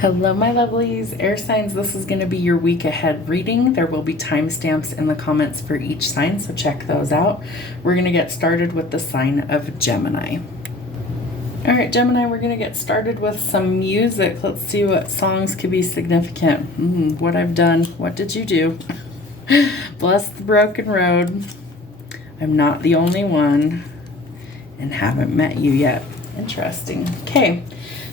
Hello, my lovelies, air signs. This is going to be your week ahead reading. There will be timestamps in the comments for each sign, so check those out. We're going to get started with the sign of Gemini. All right, Gemini, we're going to get started with some music. Let's see what songs could be significant. What I've done. What did you do? Bless the broken road. I'm not the only one and haven't met you yet. Interesting. Okay.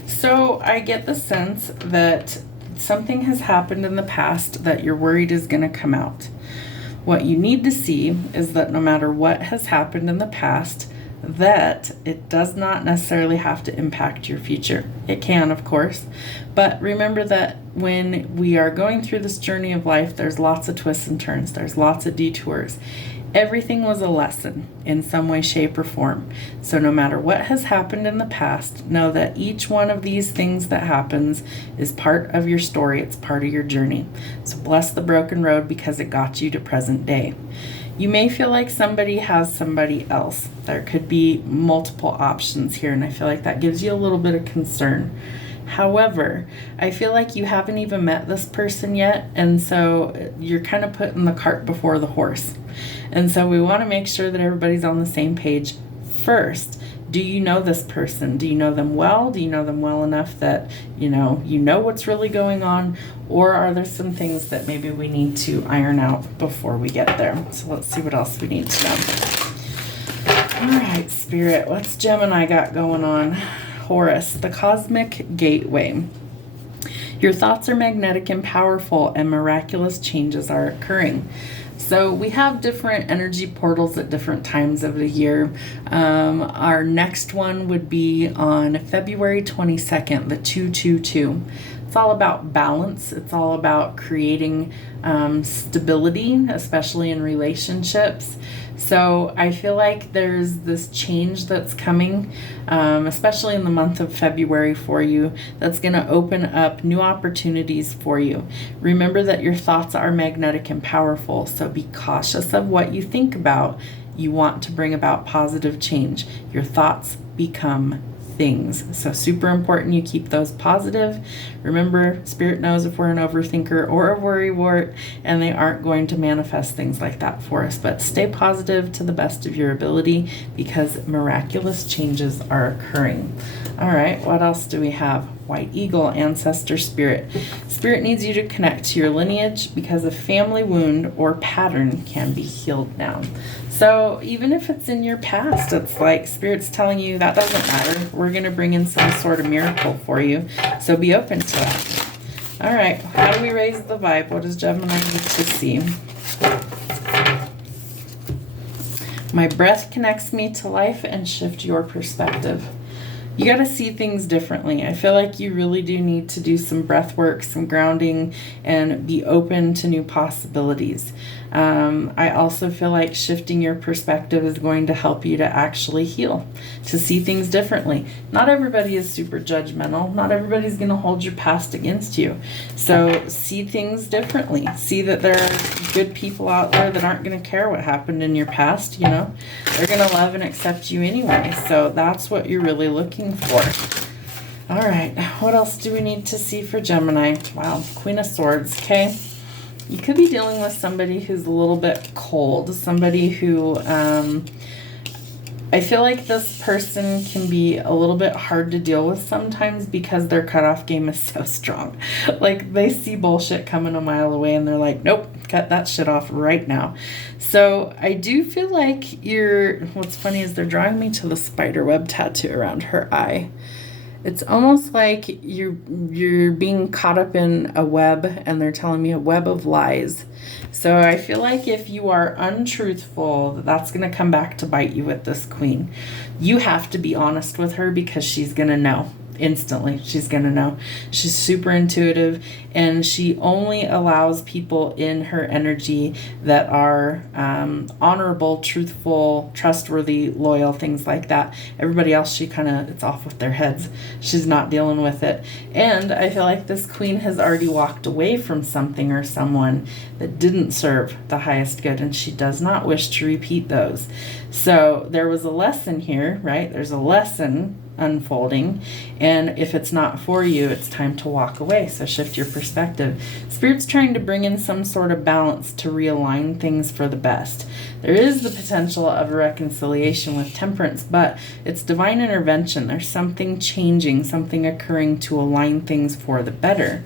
So I get the sense that something has happened in the past that you're worried is going to come out. What you need to see is that no matter what has happened in the past, that it does not necessarily have to impact your future. It can, of course, but remember that when we are going through this journey of life, there's lots of twists and turns, there's lots of detours. Everything was a lesson in some way, shape, or form. So no matter what has happened in the past, know that each one of these things that happens is part of your story. It's part of your journey. So bless the broken road because it got you to present day. You may feel like somebody has somebody else. There could be multiple options here, and I feel like that gives you a little bit of concern. However, I feel like you haven't even met this person yet, and so you're kind of putting the cart before the horse. And so we want to make sure that everybody's on the same page first. Do you know this person? Do you know them well? Do you know them well enough that you know what's really going on? Or are there some things that maybe we need to iron out before we get there? So let's see what else we need to know. All right, Spirit, what's Gemini got going on? Horus, the cosmic gateway. Your thoughts are magnetic and powerful, and miraculous changes are occurring. So we have different energy portals at different times of the year. Our next one would be on February 22nd, the 222. It's all about balance. It's all about creating stability, especially in relationships. So I feel like there's this change that's coming, especially in the month of February for you, that's going to open up new opportunities for you. Remember that your thoughts are magnetic and powerful, so be cautious of what you think about. You want to bring about positive change. Your thoughts become things. So super important you keep those positive. Remember, Spirit knows if we're an overthinker or a worrywart, and they aren't going to manifest things like that for us. But stay positive to the best of your ability because miraculous changes are occurring. All right, what else do we have? White Eagle, Ancestor Spirit. Spirit needs you to connect to your lineage because a family wound or pattern can be healed now. So even if it's in your past, it's like Spirit's telling you that doesn't matter. We're going to bring in some sort of miracle for you. So be open to that. All right, how do we raise the vibe? What does Gemini need to see? My breath connects me to life and shift your perspective. You got to see things differently. I feel like you really do need to do some breath work, some grounding, and be open to new possibilities. I also feel like shifting your perspective is going to help you to actually heal, to see things differently. Not everybody is super judgmental. Not everybody's going to hold your past against you. So see things differently. See that there are good people out there that aren't going to care what happened in your past, you know. They're going to love and accept you anyway. So that's what you're really looking for. All right, what else do we need to see for Gemini? Wow, Queen of Swords, okay? You could be dealing with somebody who's a little bit cold, somebody who, I feel like this person can be a little bit hard to deal with sometimes because their cutoff game is so strong. Like they see bullshit coming a mile away and they're like, nope, cut that shit off right now. So I do feel like what's funny is they're drawing me to the spider web tattoo around her eye. It's almost like you're being caught up in a web, and they're telling me a web of lies. So I feel like if you are untruthful, that's going to come back to bite you with this queen. You have to be honest with her because she's going to know. Instantly, she's going to know. She's super intuitive, and she only allows people in her energy that are honorable, truthful, trustworthy, loyal, things like that. Everybody else, it's off with their heads. She's not dealing with it. And I feel like this queen has already walked away from something or someone that didn't serve the highest good, and she does not wish to repeat those. So there was a lesson here, right? There's a lesson unfolding. And if it's not for you, it's time to walk away. So shift your perspective. Spirit's trying to bring in some sort of balance to realign things for the best. There is the potential of a reconciliation with Temperance, but it's divine intervention. There's something changing, something occurring to align things for the better.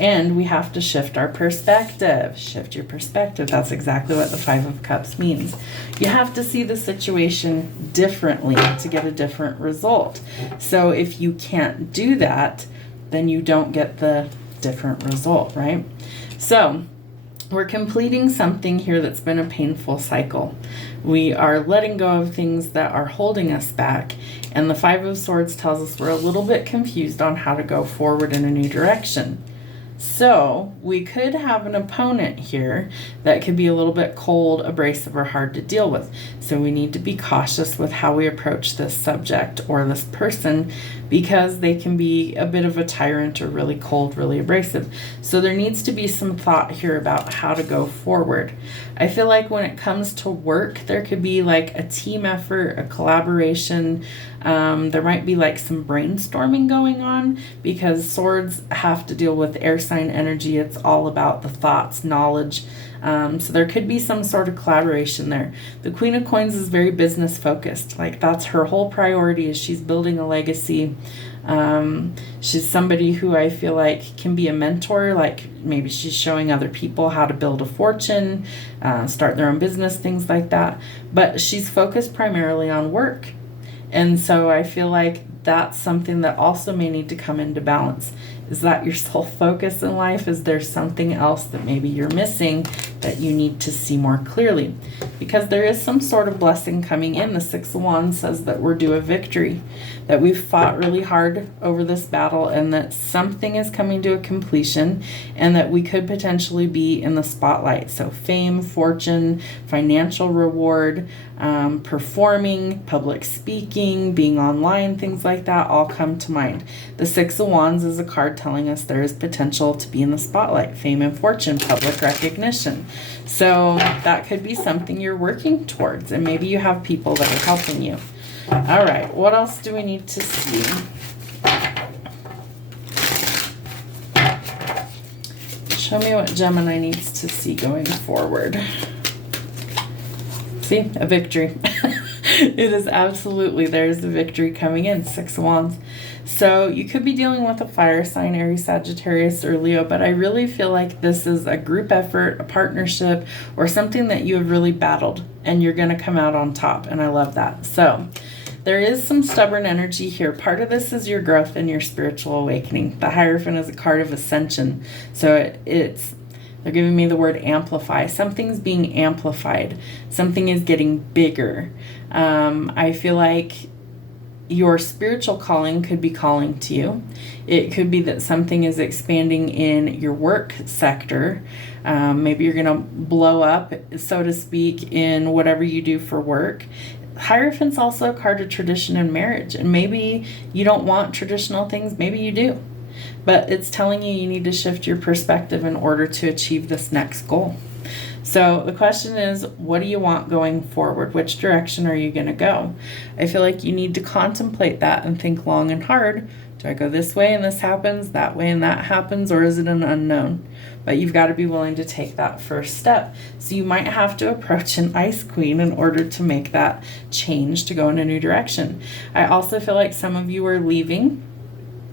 And we have to shift our perspective. Shift your perspective. That's exactly what the Five of Cups means. You have to see the situation differently to get a different result. So if you can't do that, then you don't get the different result, right? So we're completing something here that's been a painful cycle. We are letting go of things that are holding us back. And the Five of Swords tells us we're a little bit confused on how to go forward in a new direction. So we could have an opponent here that could be a little bit cold, abrasive, or hard to deal with. So we need to be cautious with how we approach this subject or this person, because they can be a bit of a tyrant or really cold, really abrasive. So there needs to be some thought here about how to go forward. I feel like when it comes to work, there could be like a team effort, a collaboration. There might be like some brainstorming going on, because swords have to deal with air sign energy. It's all about the thoughts, knowledge. So there could be some sort of collaboration there. The Queen of Coins is very business focused. Like that's her whole priority, is she's building a legacy. She's somebody who I feel like can be a mentor. Like maybe she's showing other people how to build a fortune, start their own business, things like that. But she's focused primarily on work. And so I feel like that's something that also may need to come into balance. Is that your sole focus in life? Is there something else that maybe you're missing that you need to see more clearly? Because there is some sort of blessing coming in. The Six of Wands says that we're due a victory, that we've fought really hard over this battle, and that something is coming to a completion, and that we could potentially be in the spotlight. So fame, fortune, financial reward, performing, public speaking, being online, things like that all come to mind. The Six of Wands is a card telling us there is potential to be in the spotlight, fame and fortune, public recognition. So that could be something you're working towards, and maybe you have people that are helping you. All right, what else do we need to see? Show me what Gemini needs to see going forward. See, a victory. It is absolutely, there's the victory coming in, Six of Wands. So you could be dealing with a fire sign, Aries, Sagittarius, or Leo, but I really feel like this is a group effort, a partnership, or something that you have really battled, and you're going to come out on top, and I love that. So there is some stubborn energy here. Part of this is your growth and your spiritual awakening. The Hierophant is a card of ascension, so they're giving me the word amplify. Something's being amplified. Something is getting bigger. I feel like your spiritual calling could be calling to you. It could be that something is expanding in your work sector. Maybe you're going to blow up, so to speak, in whatever you do for work. Hierophant's also a card of tradition and marriage. And maybe you don't want traditional things. Maybe you do. But it's telling you need to shift your perspective in order to achieve this next goal. So the question is, what do you want going forward? Which direction are you going to go? I feel like you need to contemplate that and think long and hard. Do I go this way and this happens, that way and that happens, or is it an unknown? But you've got to be willing to take that first step. So you might have to approach an Ice Queen in order to make that change to go in a new direction. I also feel like some of you are leaving.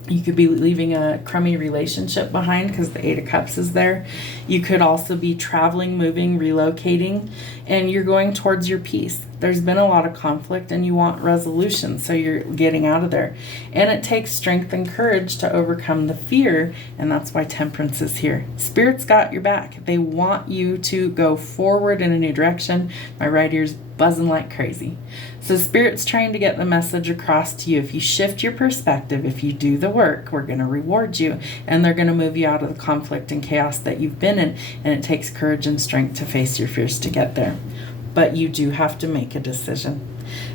You could be leaving a crummy relationship behind because the Eight of Cups is there. You could also be traveling, moving, relocating, and you're going towards your peace. There's been a lot of conflict and you want resolution, so you're getting out of there. And it takes strength and courage to overcome the fear, and that's why Temperance is here. Spirit's got your back. They want you to go forward in a new direction. My right ear's buzzing like crazy. So Spirit's trying to get the message across to you. If you shift your perspective, if you do the work, we're going to reward you, and they're going to move you out of the conflict and chaos that you've been in. And it takes courage and strength to face your fears to get there. But you do have to make a decision.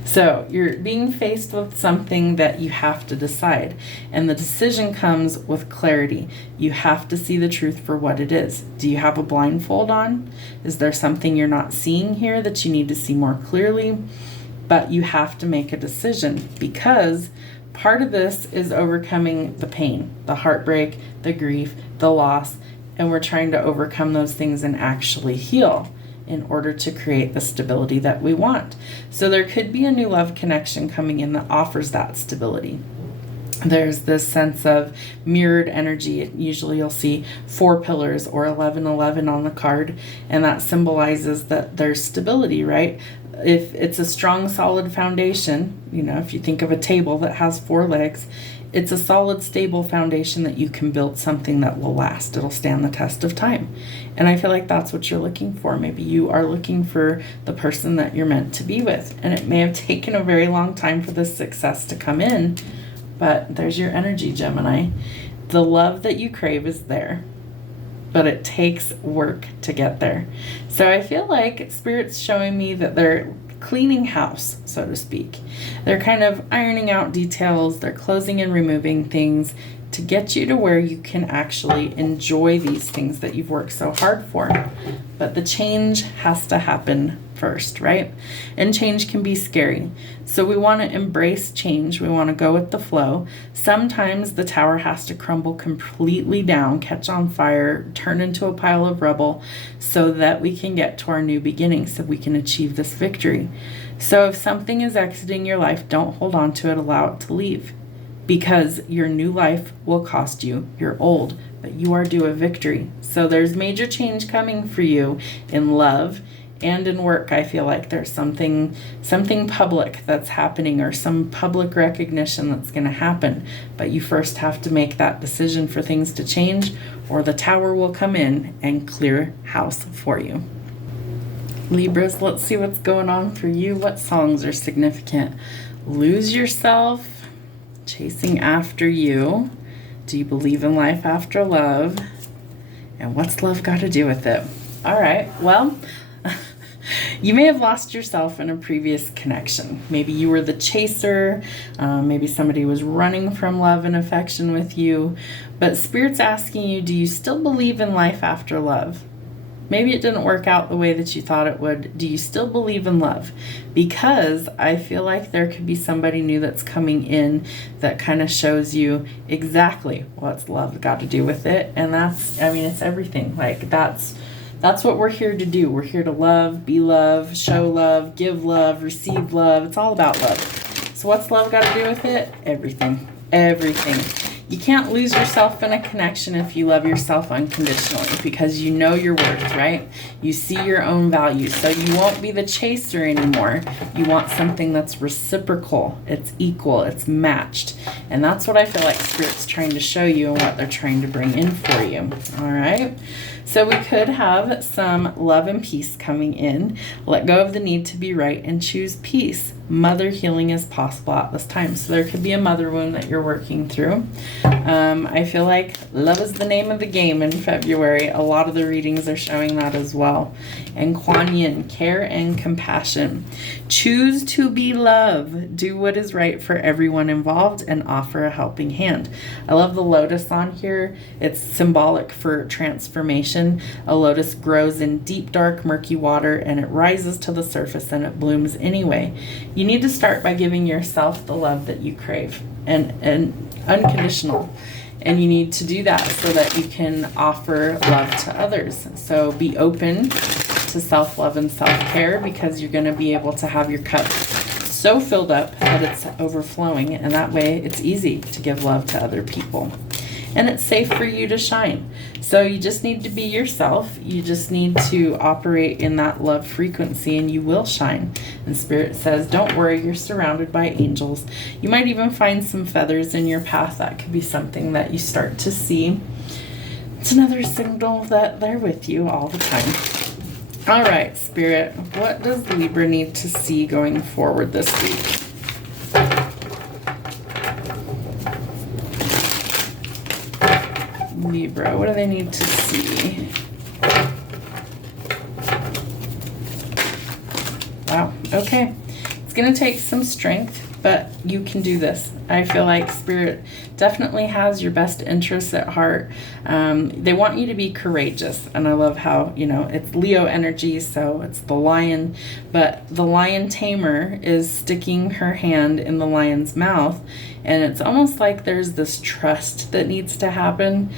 So you're being faced with something that you have to decide. And the decision comes with clarity. You have to see the truth for what it is. Do you have a blindfold on? Is there something you're not seeing here that you need to see more clearly? But you have to make a decision, because part of this is overcoming the pain, the heartbreak, the grief, the loss, and we're trying to overcome those things and actually heal in order to create the stability that we want. So there could be a new love connection coming in that offers that stability. There's this sense of mirrored energy. Usually you'll see 4 pillars or 1111 on the card, and that symbolizes that there's stability, right? If it's a strong, solid foundation, you know, if you think of a table that has 4 legs, it's a solid, stable foundation that you can build something that will last. It'll stand the test of time. And I feel like that's what you're looking for. Maybe you are looking for the person that you're meant to be with. And it may have taken a very long time for this success to come in, but there's your energy, Gemini. The love that you crave is there, but it takes work to get there. So I feel like Spirit's showing me that they're cleaning house, so to speak. They're kind of ironing out details. They're closing and removing things to get you to where you can actually enjoy these things that you've worked so hard for. But the change has to happen first, right? And change can be scary. So we want to embrace change. We want to go with the flow. Sometimes the tower has to crumble completely down, catch on fire, turn into a pile of rubble so that we can get to our new beginning, so we can achieve this victory. So if something is exiting your life, don't hold on to it, allow it to leave. Because your new life will cost you your old, but you are due a victory. So there's major change coming for you in love and in work. I feel like there's something public that's happening, or some public recognition that's going to happen. But you first have to make that decision for things to change, or the tower will come in and clear house for you. Libras, let's see what's going on for you. What songs are significant? Lose yourself. Chasing after you. Do you believe in life after love? And what's love got to do with it? All right, well, you may have lost yourself in a previous connection. Maybe you were the chaser. Maybe somebody was running from love and affection with you. But Spirit's asking you, do you still believe in life after love? Maybe it didn't work out the way that you thought it would. Do you still believe in love? Because I feel like there could be somebody new that's coming in that kind of shows you exactly what's love got to do with it. And that's, I mean, it's everything. Like that's what we're here to do. We're here to love, be love, show love, give love, receive love. It's all about love. So what's love got to do with it? Everything. Everything. You can't lose yourself in a connection if you love yourself unconditionally, because you know your worth, right? You see your own value. So you won't be the chaser anymore. You want something that's reciprocal, it's equal, it's matched. And that's what I feel like Spirit's trying to show you and what they're trying to bring in for you. All right. So we could have some love and peace coming in. Let go of the need to be right and choose peace. Mother healing is possible at this time. So there could be a mother wound that you're working through. I feel like love is the name of the game in February. A lot of the readings are showing that as well. And Kuan Yin, care and compassion. Choose to be love. Do what is right for everyone involved and offer a helping hand. I love the lotus on here. It's symbolic for transformation. A lotus grows in deep, dark, murky water, and it rises to the surface and it blooms anyway. You need to start by giving yourself the love that you crave, and unconditional. And you need to do that so that you can offer love to others. So be open to self-love and self-care, because you're going to be able to have your cup so filled up that it's overflowing, and that way it's easy to give love to other people. And it's safe for you to shine. So you just need to be yourself. You just need to operate in that love frequency and you will shine. And Spirit says, don't worry, you're surrounded by angels. You might even find some feathers in your path. That could be something that you start to see. It's another signal that they're with you all the time. All right, Spirit, what does Libra need to see going forward this week? Libra, what do they need to see? Wow, okay. It's going to take some strength, but you can do this. I feel like Spirit definitely has your best interests at heart. They want you to be courageous. And I love how, you know, it's Leo energy, so it's the lion. But the lion tamer is sticking her hand in the lion's mouth. And it's almost like there's this trust that needs to happen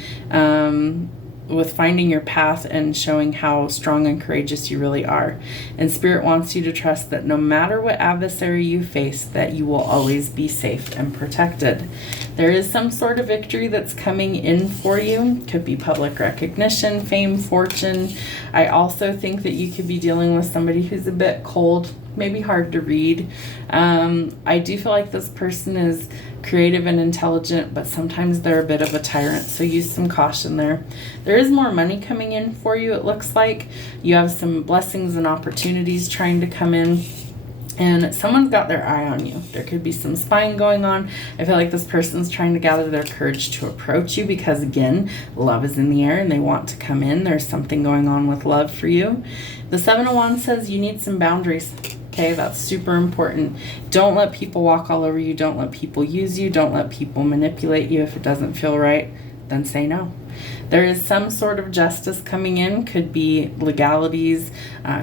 with finding your path and showing how strong and courageous you really are. And Spirit wants you to trust that no matter what adversary you face, that you will always be safe and protected. There is some sort of victory that's coming in for you. Could be public recognition, fame, fortune. I also think that you could be dealing with somebody who's a bit cold, maybe hard to read. I do feel like this person is creative and intelligent, but sometimes they're a bit of a tyrant, so use some caution there. There is more money coming in for you, it looks like. You have some blessings and opportunities trying to come in, and someone's got their eye on you. There could be some spying going on. I feel like this person's trying to gather their courage to approach you because, again, love is in the air and they want to come in. There's something going on with love for you. The Seven of Wands says you need some boundaries. Okay, that's super important. Don't let people walk all over you. Don't let people use you. Don't let people manipulate you. If it doesn't feel right, then say no. There is some sort of justice coming in. Could be legalities,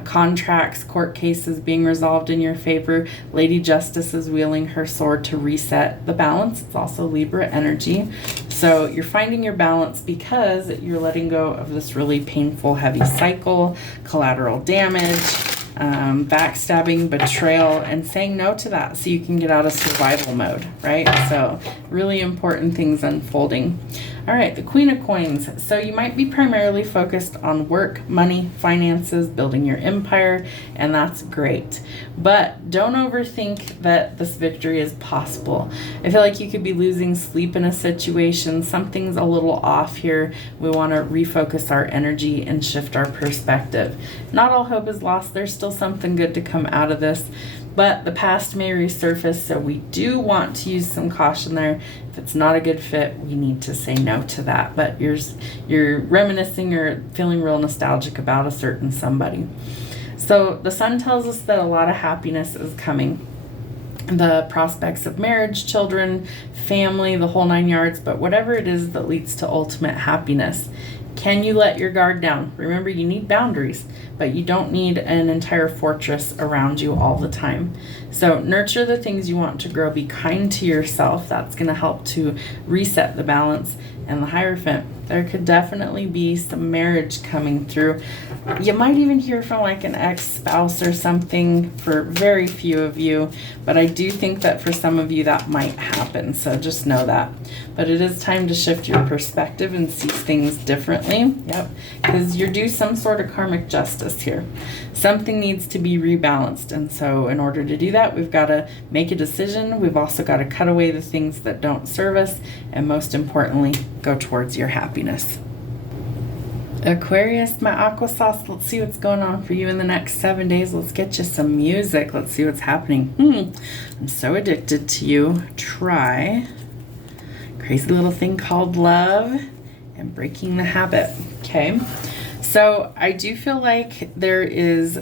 contracts, court cases being resolved in your favor. Lady Justice is wielding her sword to reset the balance. It's also Libra energy. So you're finding your balance because you're letting go of this really painful, heavy cycle, collateral damage, backstabbing, betrayal, and saying no to that so you can get out of survival mode, right? So really important things unfolding. All right, the Queen of Coins. So you might be primarily focused on work, money, finances, building your empire, and that's great. But don't overthink that this victory is possible. I feel like you could be losing sleep in a situation. Something's a little off here. We want to refocus our energy and shift our perspective. Not all hope is lost. There's still something good to come out of this. But the past may resurface, so we do want to use some caution there. If it's not a good fit, we need to say no to that. But you're reminiscing or feeling real nostalgic about a certain somebody. So the Sun tells us that a lot of happiness is coming. The prospects of marriage, children, family, the whole 9 yards, but whatever it is that leads to ultimate happiness. Can you let your guard down? Remember, you need boundaries, but you don't need an entire fortress around you all the time. So nurture the things you want to grow. Be kind to yourself. That's going to help to reset the balance. And the Hierophant, there could definitely be some marriage coming through. You might even hear from like an ex-spouse or something for very few of you, but I do think that for some of you that might happen, so just know that. But it is time to shift your perspective and see things differently. Yep, because you're due some sort of karmic justice here. Something needs to be rebalanced, and so in order to do that, we've got to make a decision. We've also got to cut away the things that don't serve us, and most importantly, go towards your happiness. Aquarius, my aqua sauce, let's see what's going on for you in the next 7 days. Let's get you some music. Let's see what's happening. I'm so addicted to you. Try Crazy Little Thing Called Love and Breaking the Habit. Okay, so I do feel like there is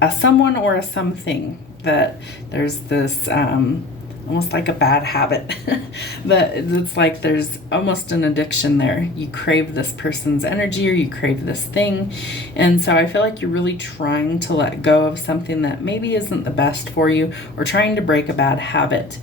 a someone or a something that there's this almost like a bad habit that it's like there's almost an addiction there. You crave this person's energy or you crave this thing, and so I feel like you're really trying to let go of something that maybe isn't the best for you, or trying to break a bad habit.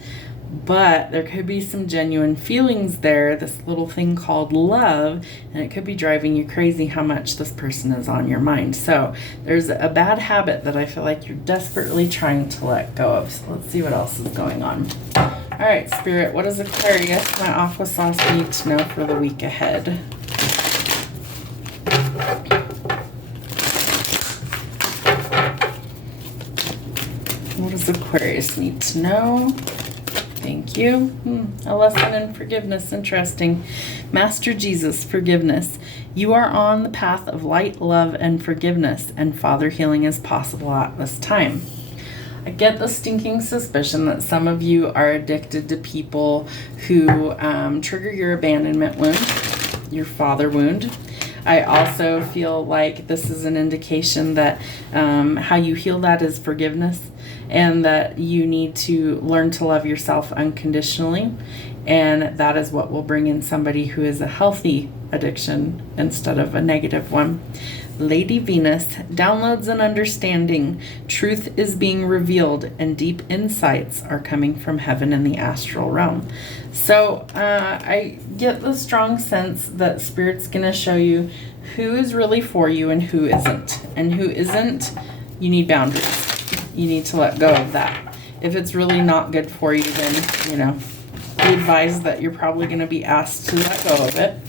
But there could be some genuine feelings there, this little thing called love, and it could be driving you crazy how much this person is on your mind. So there's a bad habit that I feel like you're desperately trying to let go of. So let's see what else is going on. All right, Spirit, what does Aquarius, my aqua sauce, need to know for the week ahead? What does Aquarius need to know? Thank you. A lesson in forgiveness. Interesting. Master Jesus, forgiveness. You are on the path of light, love, and forgiveness, and Father healing is possible at this time. I get the stinking suspicion that some of you are addicted to people who trigger your abandonment wound, your father wound. I also feel like this is an indication that how you heal that is forgiveness, and that you need to learn to love yourself unconditionally. And that is what will bring in somebody who is a healthy addiction instead of a negative one. Lady Venus, downloads and understanding. Truth is being revealed and deep insights are coming from heaven in the astral realm. So I get the strong sense that Spirit's going to show you who is really for you and who isn't. And who isn't, you need boundaries. You need to let go of that. If it's really not good for you, then, you know, be advised that you're probably going to be asked to let go of it.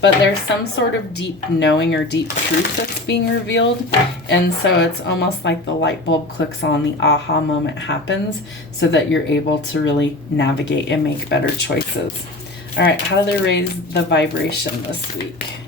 But there's some sort of deep knowing or deep truth that's being revealed. And so it's almost like the light bulb clicks on, the aha moment happens, so that you're able to really navigate and make better choices. All right, how do they raise the vibration this week?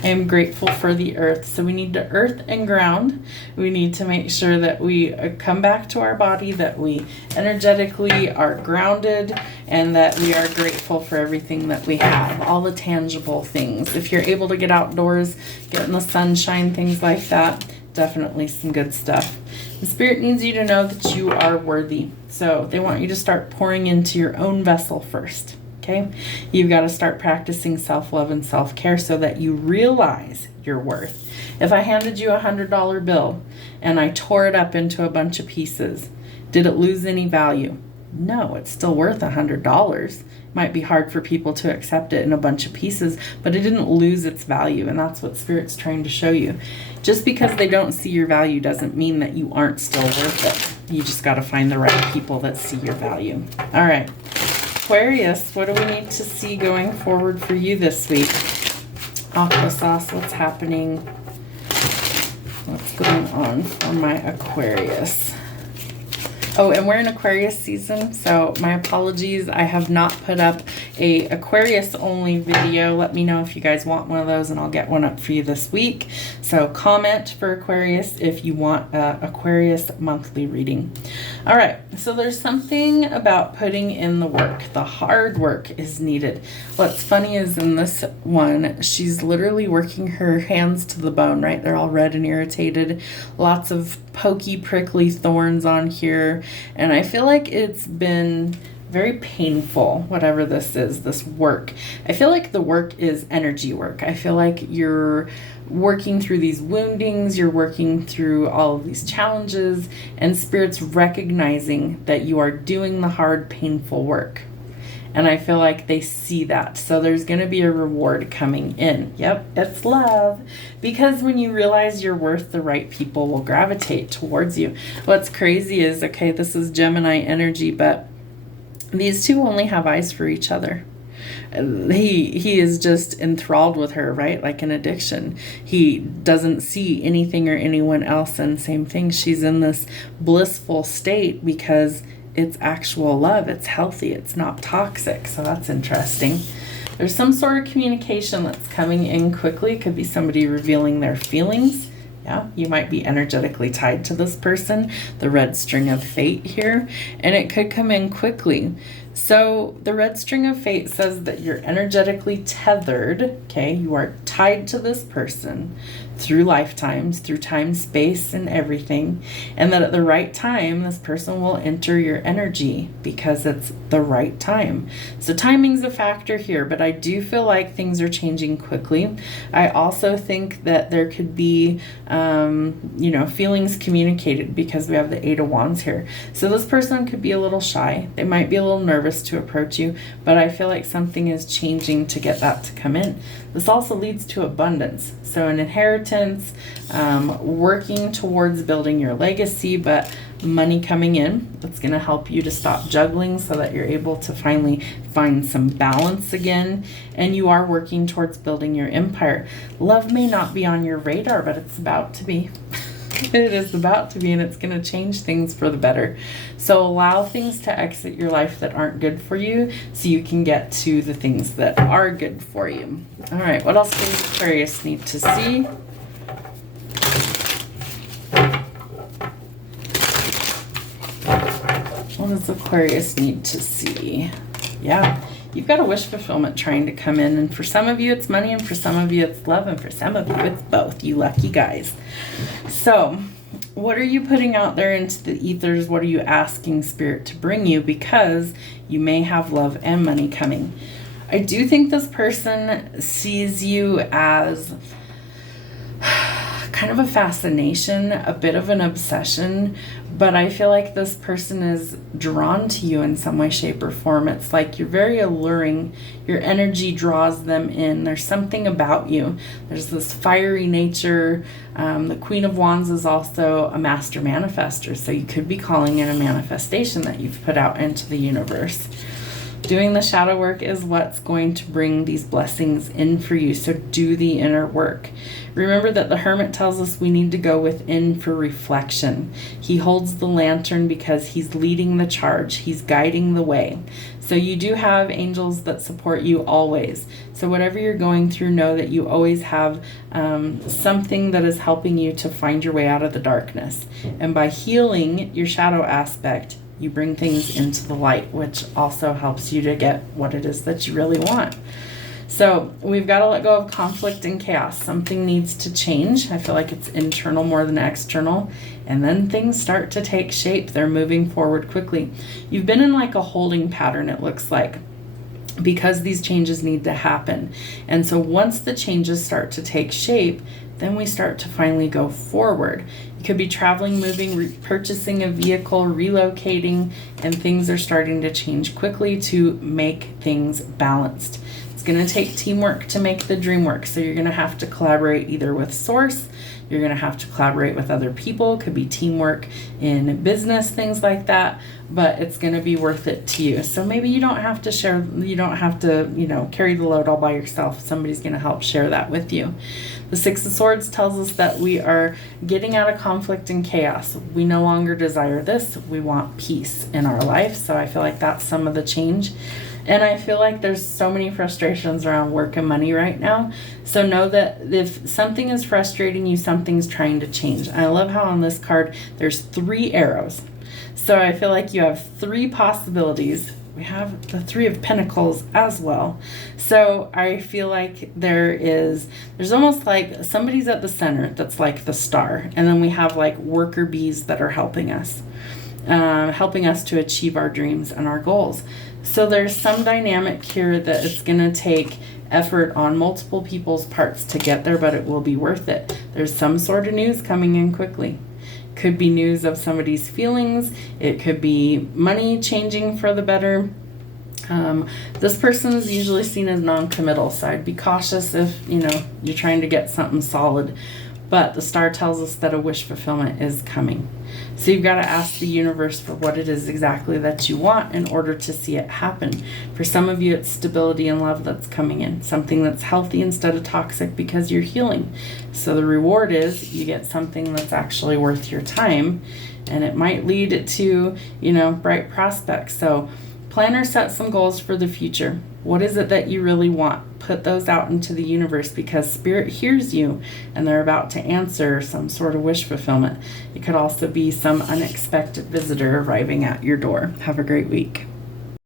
I am grateful for the earth. So we need to earth and ground. We need to make sure that we come back to our body, that we energetically are grounded, and that we are grateful for everything that we have, all the tangible things. If you're able to get outdoors, get in the sunshine, things like that, definitely some good stuff. The Spirit needs you to know that you are worthy. So they want you to start pouring into your own vessel first. Okay, you've got to start practicing self-love and self-care so that you realize your worth. If I handed you $100 bill and I tore it up into a bunch of pieces, did it lose any value? No, it's still worth $100. It might be hard for people to accept it in a bunch of pieces, but it didn't lose its value, and that's what Spirit's trying to show you. Just because they don't see your value doesn't mean that you aren't still worth it. You just got to find the right people that see your value. All right. Aquarius, what do we need to see going forward for you this week? Aqua sauce, what's happening? What's going on for my Aquarius? Oh, and we're in Aquarius season, so my apologies. I have not put up a Aquarius only video. Let me know if you guys want one of those, and I'll get one up for you this week. So comment for Aquarius if you want a Aquarius monthly reading. All right, so there's something about putting in the work. The hard work is needed. What's funny is in this one, she's literally working her hands to the bone, right? They're all red and irritated. Lots of pokey, prickly thorns on here. And I feel like it's been very painful, whatever this is, this work. I feel like the work is energy work. I feel like you're working through these woundings, you're working through all of these challenges, and Spirit's recognizing that you are doing the hard, painful work. And I feel like they see that. So there's going to be a reward coming in. Yep, it's love. Because when you realize your worth, the right people will gravitate towards you. What's crazy is, okay, this is Gemini energy, but these two only have eyes for each other. He is just enthralled with her, right? Like an addiction. He doesn't see anything or anyone else. And same thing, she's in this blissful state because it's actual love. It's healthy. It's not toxic. So that's interesting. There's some sort of communication that's coming in quickly. It could be somebody revealing their feelings. Yeah, you might be energetically tied to this person, the red string of fate here, and it could come in quickly. So the red string of fate says that you're energetically tethered, okay? You are tied to this person through lifetimes, through time, space, and everything. And that at the right time, this person will enter your energy because it's the right time. So timing's a factor here, but I do feel like things are changing quickly. I also think that there could be, feelings communicated because we have the Eight of Wands here. So this person could be a little shy. They might be a little nervous to approach you, but I feel like something is changing to get that to come in. This also leads to abundance. So an inheritance, working towards building your legacy, but money coming in. That's going to help you to stop juggling so that you're able to finally find some balance again. And you are working towards building your empire. Love may not be on your radar, but it's about to be. It is about to be, and it's going to change things for the better. So allow things to exit your life that aren't good for you so you can get to the things that are good for you. All right, what else does Aquarius need to see? What does Aquarius need to see? Yeah, you've got a wish fulfillment trying to come in. And for some of you, it's money, and for some of you, it's love, and for some of you, it's both, you lucky guys. So what are you putting out there into the ethers? What are you asking Spirit to bring you? Because you may have love and money coming. I do think this person sees you as kind of a fascination, a bit of an obsession, but I feel like this person is drawn to you in some way, shape, or form. It's like you're very alluring. Your energy draws them in. There's something about you. There's this fiery nature. The Queen of Wands is also a master manifester, so you could be calling in a manifestation that you've put out into the universe. Doing the shadow work is what's going to bring these blessings in for you. So do the inner work. Remember that the Hermit tells us we need to go within for reflection. He holds the lantern because he's leading the charge. He's guiding the way. So you do have angels that support you always. So whatever you're going through, know that you always have something that is helping you to find your way out of the darkness. And by healing your shadow aspect, you bring things into the light, which also helps you to get what it is that you really want. So we've got to let go of conflict and chaos. Something needs to change. I feel like it's internal more than external. And then things start to take shape. They're moving forward quickly. You've been in like a holding pattern, it looks like, because these changes need to happen. And so once the changes start to take shape, then we start to finally go forward. You could be traveling, moving, purchasing a vehicle, relocating, and things are starting to change quickly to make things balanced. It's going to take teamwork to make the dream work. So you're going to have to collaborate either with Source, you're going to have to collaborate with other people, could be teamwork in business, things like that, but it's going to be worth it to you. So maybe you don't have to share, you don't have to, carry the load all by yourself. Somebody's going to help share that with you. The Six of Swords tells us that we are getting out of conflict and chaos. We no longer desire this. We want peace in our life. So I feel like that's some of the change. And I feel like there's so many frustrations around work and money right now. So know that if something is frustrating you, something's trying to change. I love how on this card, there's 3 arrows. So I feel like you have 3 possibilities. We have the 3 of Pentacles as well. So I feel like there's almost like somebody's at the center that's like the star. And then we have like worker bees that are helping us to achieve our dreams and our goals. So there's some dynamic here that it's going to take effort on multiple people's parts to get there, but it will be worth it. There's some sort of news coming in quickly. Could be news of somebody's feelings. It could be money changing for the better. This person is usually seen as non-committal, so I'd be cautious if, you're trying to get something solid. But the star tells us that a wish fulfillment is coming. So you've got to ask the universe for what it is exactly that you want in order to see it happen. For some of you, it's stability and love that's coming in. Something that's healthy instead of toxic because you're healing. So the reward is you get something that's actually worth your time. And it might lead to, bright prospects. So plan or set some goals for the future. What is it that you really want? Put those out into the universe because Spirit hears you and they're about to answer some sort of wish fulfillment. It could also be some unexpected visitor arriving at your door. Have a great week.